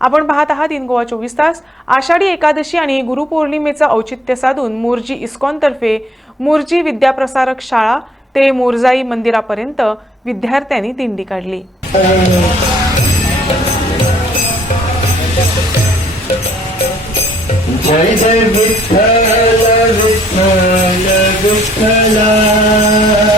आपण पाहत आहात इन गोवा चोवीस तास. आषाढी एकादशी आणि गुरुपौर्णिमेचं औचित्य साधून मोर्जी इस्कॉनतर्फे मोर्जी विद्याप्रसारक शाळा ते मोरजाई मंदिरापर्यंत विद्यार्थ्यांनी दिंडी काढली. जय जय विठ्ठल विठ्ठल विठ्ठला.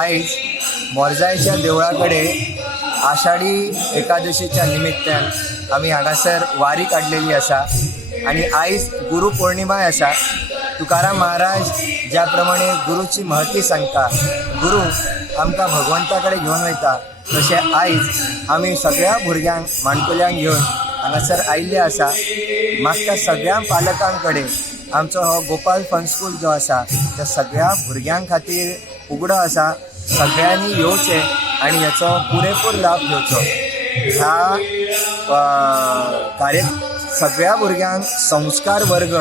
आयज मोरजायच्या देवळाकडे आषाढी एकादशीच्या निमित्तान आमी हांगासर वारी काडलेली आसा आनी आयज गुरू पौर्णिमाय आसा तुकाराम महाराज ज्या प्रमाणे गुरूची महती सांगता गुरू आमकां भगवंता कडेन घेवन वयता तशें आयज आमी सगळ्या भुरग्यांक माणकुल्यांक घेवन हांगासर आयिल्ले आसा मागच्या सगळ्या पालकां कडेन आमचो हो गोपाल फन स्कूल जो आसा त्या सगळ्या भुरग्यां खातीर उगडो आसा सगळ्यांनी येवचें आनी हेचो पुरेपूर लाभ घेवचो ह्या कार्य सगळ्या भुरग्यांक संस्कार वर्ग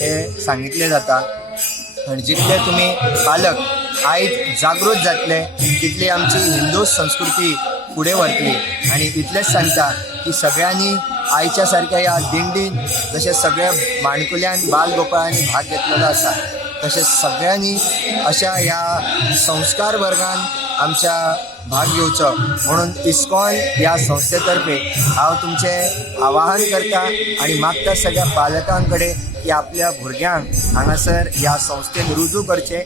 हे सांगितले जाता. आनी जितले तुमी पालक आयज जागृत जातले तितली आमची हिंदू संस्कृती फुडें व्हरतली आनी इतलेंच सांगता की सगळ्यांनी आयच्या सारक्या ह्या दिंडीन जशें सगळ्या माणकुल्यान बालगोपाळांनी भाग घेतलेलो आसा तशेंच सगळ्यांनी अशा ह्या संस्कार वर्गान आमच्या भाग घेवचो म्हणून इस्कॉन ह्या संस्थेतर्फे हांव तुमचें आवाहन करता आनी मागता सगळ्या पालकां कडेन की आपल्या भुरग्यांक हांगासर ह्या संस्थेन रुजू करचें.